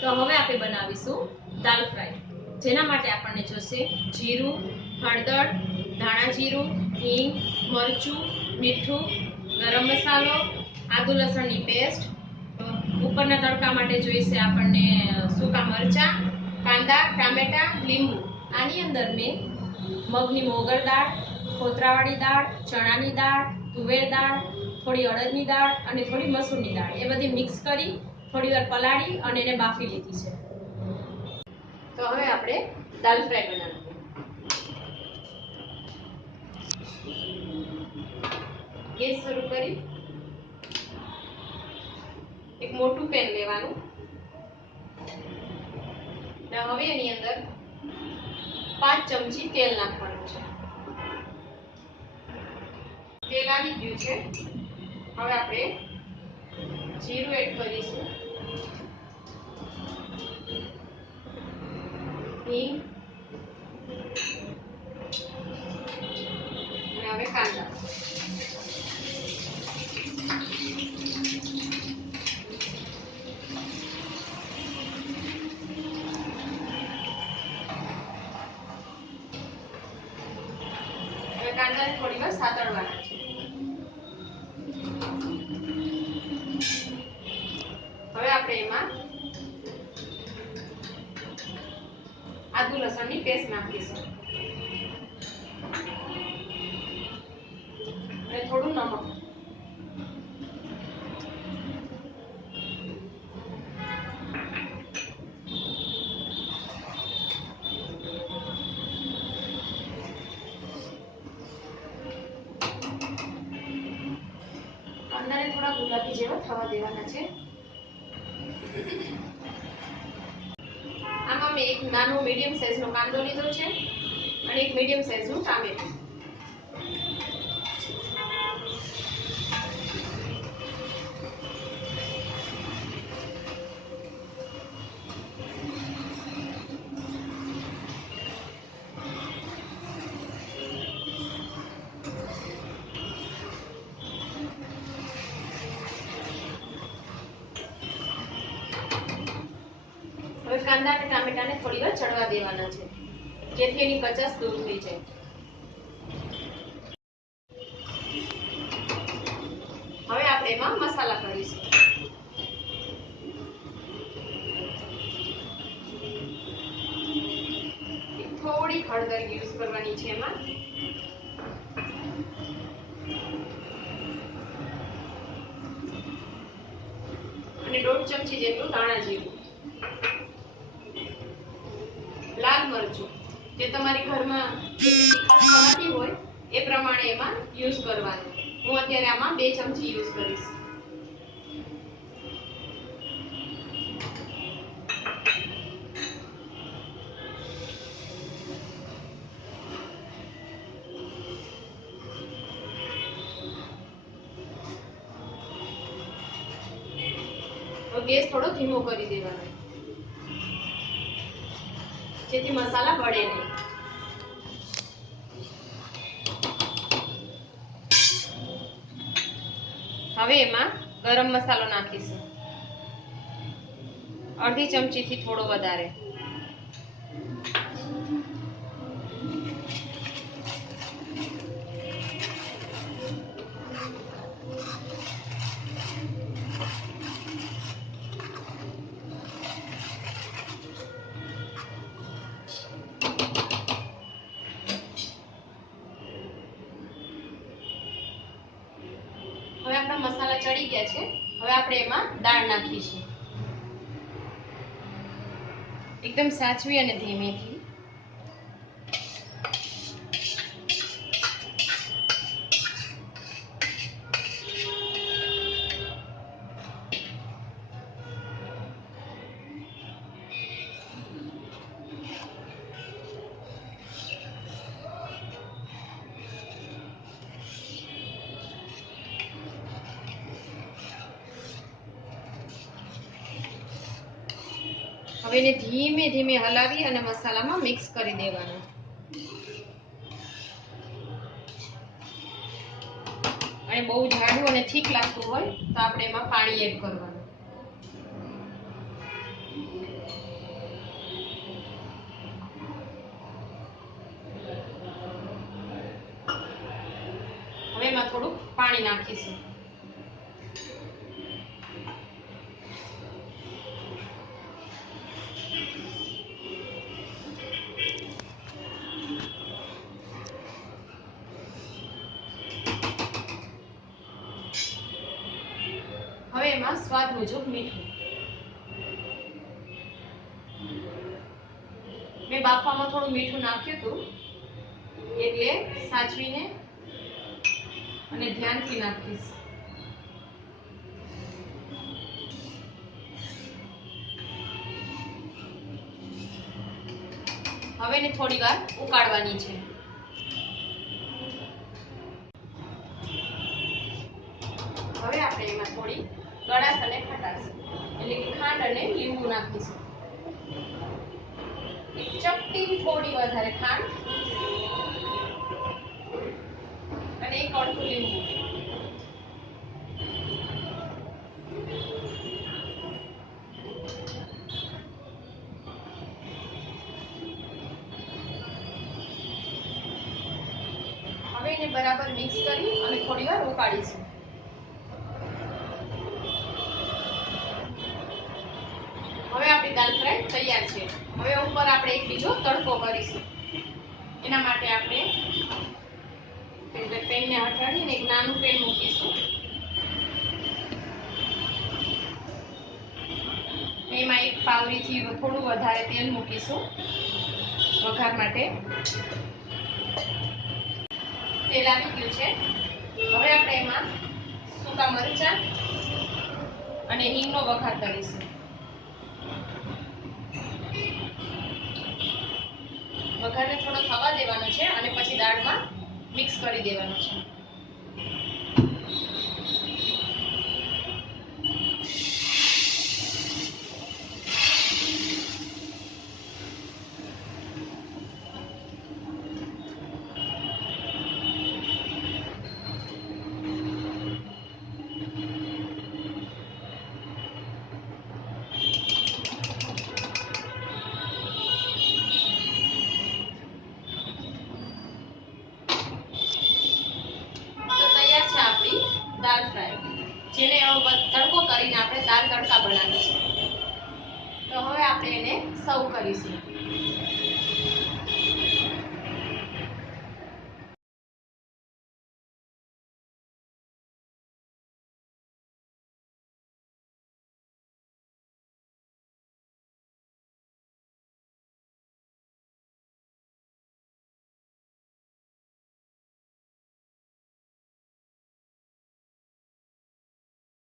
તો હવે આપણે બનાવીશું દાલ ફ્રાય, જેના માટે આપણને જોશે જીરું, હળદર, ધાણા જીરું, હિંગ, મરચું, મીઠું, ગરમ મસાલો, આદુ લસણની પેસ્ટ, ઉપરના તડકા માટે જોઈશે આપણને સૂકા મરચાં, કાંદા, ટામેટા, લીંબુ. આની અંદર મેં મગની મોગર દાળ, કોતરાવાળી દાળ, ચણાની દાળ, તુવેર દાળ, થોડી અડદની દાળ અને થોડી મસૂરની દાળ એ બધી મિક્સ કરી થોડી વાર પલાળી અને એને બાફી લીધી છે. તો હવે આપણે દાલ ફ્રાય બનાવીએ. ગેસ શરૂ કરી એક મોટું પેન લેવાનું ને હવે એની અંદર 5 ચમચી તેલ નાખવાનું છે. તેલ આવી ગયું છે. હવે આપણે જીરું એડ કરીશું, હિંગ અને હવે કાંદા. હવે કાંદાને થોડી વાર સાતળવાના છે. હવે આપણે એમાં આદુ લસણની પેસ્ટ નાખીશું અને થોડું નમક. કાંદાને થોડા ગુલાબી જેવા થવા દેવાના છે. આમાં મેં એક નાનો મીડિયમ સાઈઝનો કાંદો લીધો છે અને એક મીડિયમ સાઈઝનું ટામેટું. હવે કાંદા અને ટામેટાને થોડી વાર ચડવા દેવાના છે, જેથી એની કચાશ દૂર થઈ જાય. હવે આપણે એમાં મસાલા કરીશું. થોડી હળદર યુઝ કરવાની છે એમાં, અને 1.5 ચમચી જેટલું ધાણા જીરું. લાલ મરચું જે તમારી ઘરમાં જેટલી તીખાશ ખાવાતી હોય એ પ્રમાણે એમાં યુઝ કરવાનું. હું અત્યારે આમાં 2 ચમચી યુઝ કરીશ. ગેસ થોડો ધીમો કરી દેવાનો, જેથી મસાલા બળે નહીં. હવે એમાં ગરમ મસાલો નાખીશું, 1/2 ચમચીથી થોડો વધારે. હવે આપણા મસાલા ચડી ગયા છે. હવે આપણે એમાં દાળ નાખીશું, એકદમ સાચવી અને ધીમેથી. હવે એને ધીમે ધીમે હલાવી અને મસાલામાં મિક્સ કરી દેવાનું. અને બહુ જાડું અને ઠીક લાગતું હોય તો આપણે એમાં પાણી એડ કરવાનું. પાણી નાખીશું. હવે એમાં સ્વાદ મુજબ મીઠું. મેં બાફવામાં થોડું મીઠું નાખ્યું હતું, એટલે સાચવીને અને ધ્યાનથી નાખીશ. હવે એને થોડી વાર ઉકાળવાની છે. હવે આપણે એમાં થોડી ગળાશ અને ખટાશ એટલે કે ખાંડ અને લીંબુ નાખીશું. એક ચપટી થોડી વધારે ખાંડ અને એક અડધું લીંબુ. હવે એને બરાબર મિક્સ કરી અને થોડી વાર ઉકાળીશું. હવે આપણી દાલ ફ્રાય તૈયાર છે. હવે ઉપર આપણે એક બીજો તડકો કરીશું. એના માટે આપણે પેનને હટાવીને એક નાનું પેન મૂકીશું. એમાં એક પાવડીથી થોડું વધારે તેલ મૂકીશું વઘાર માટે. તેલ આવી ગયું છે. હવે આપણે એમાં સૂકા મરચાં અને હિંગનો વઘાર કરીશું. વઘારને થોડો થવા દેવાનો છે અને પછી દાળમાં મિક્સ કરી દેવાનો છે. દાલ ફ્રાય, જેને તડકો કરીને આપણે દાલ તડકા બનાવીશું. તો હવે આપણે એને સર્વ કરીશું.